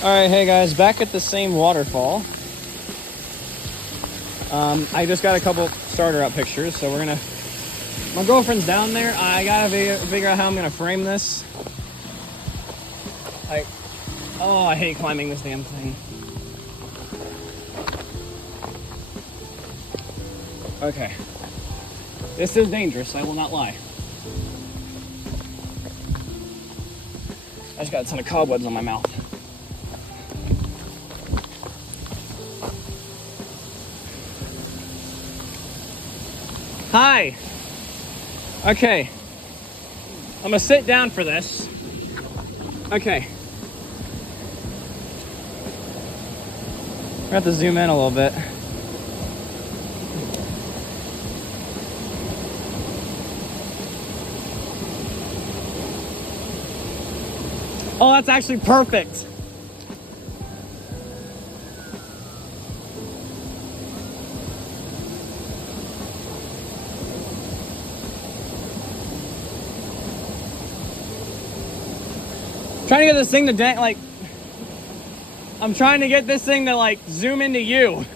Alright, hey guys, back at the same waterfall. I just got a couple starter out pictures, so we're gonna... My girlfriend's down there. I gotta figure out how I'm gonna frame this. Oh, I hate climbing this damn thing. Okay. This is dangerous, I will not lie. I just got a ton of cobwebs on my mouth. Hi. Okay. I'm gonna sit down for this. Okay. We're gonna have to zoom in a little bit. Oh, that's actually perfect. Trying to get this thing to I'm trying to get this thing to like zoom into you.